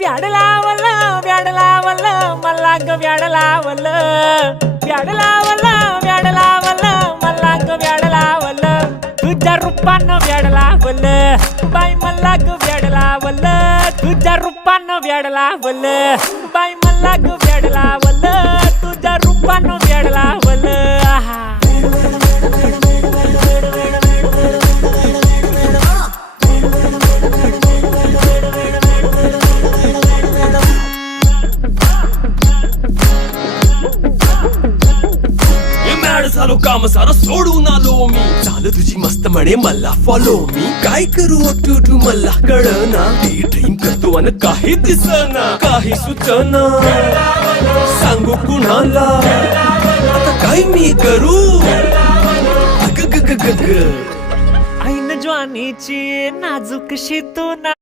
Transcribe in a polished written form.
व्याड लावलं मला ग व्याड लावलं मला ग व्याड लावलं तुझ्या रूपानं व्याड लावलं बाई मला ग व्याड लावलं तुझ्या रूपानं व्याड लावलं बाई मला ग व्याड लावलं तुझ्या रूपानं व्याड लावलं आहा झालो काम सारा सोडून आलो मी झालं तुझी मस्त म्हणे मला फॉलो मी काय करू टू मला कळना ती ड्रीम करतो अन काही दिसना काही सुचना सांगू कुणाला आता काय मी करू ऐन ज्वानीची नाजूकशी तू ना